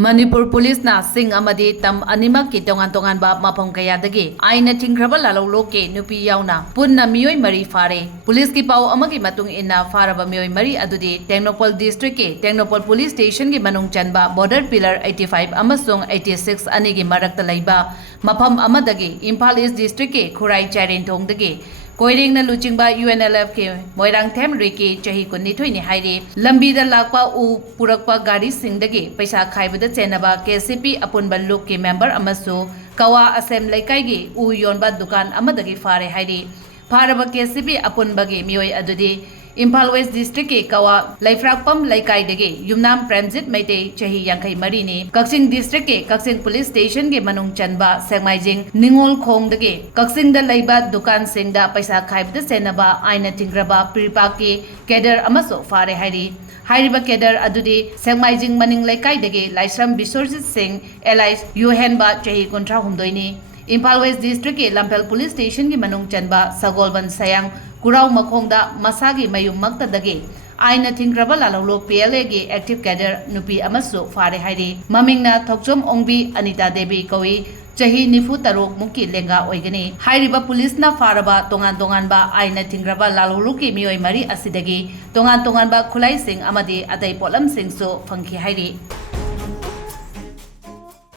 Manipur Police na sing amadi tam anima ki tongan ba mapong kaya dagi aina Thingkhraba Lalhoulup ke nupi yauna punna Meeoi mari fare police ki pau amagi matung inna faraba Meeoi mari adudi Technopol district ke Technopol police station ki manung chanba border pillar 85 amasung 86 ani gi marakta laiba mapam amadagi Imphal East district ke Khurai Chairen thong dagi Koiring na luchingba UNLF ke Moirang Them Riki chahi kunni thoini hairi lambi da lakpa u purakpa gari singdagi paisa khaibada chenaba KCP apunba look ke member amasu kawa asem laikai gi u yonba dukan amadagi fare hairi faraba KCP apunba gi Meeoi adudi Imphal West District ke kawa Laifrakpam Laikai dege Yumnam Premjit Maite chahi Yankai Mari ni Kaksing District ke Kaksing Police Station ke manung chanba Sengmaijing Ningol Khong dege Kaksing da laiba dukan singda paisa khaibda senaba aina Thingkhraba Pirpa ke Keder amaso fare hairi Hairiba Keder adudi Sengmaijing Maning Laikai dege Laisram Biswarjit Singh Elias Yuhenba chahi kontra humdoini Imphal West District ke Lampel Police Station ki manung chanba Sagolban Sayang Kurau Makhongda Masagi Mayum Maktadagi Aina Thingkhraba Lalhoulup PLA gi active cadre nupi amasu fare hairi mamingna Thokchom Ongbi Anita Devi Kawi chahi nifu taruk muki lenga oigani hairiba police na faraba tongan ba aina Thingkhraba Lalhoulup ki Meeoi mari asidagi tongan ba khulai sing amadi adai polam sing so phangki hairi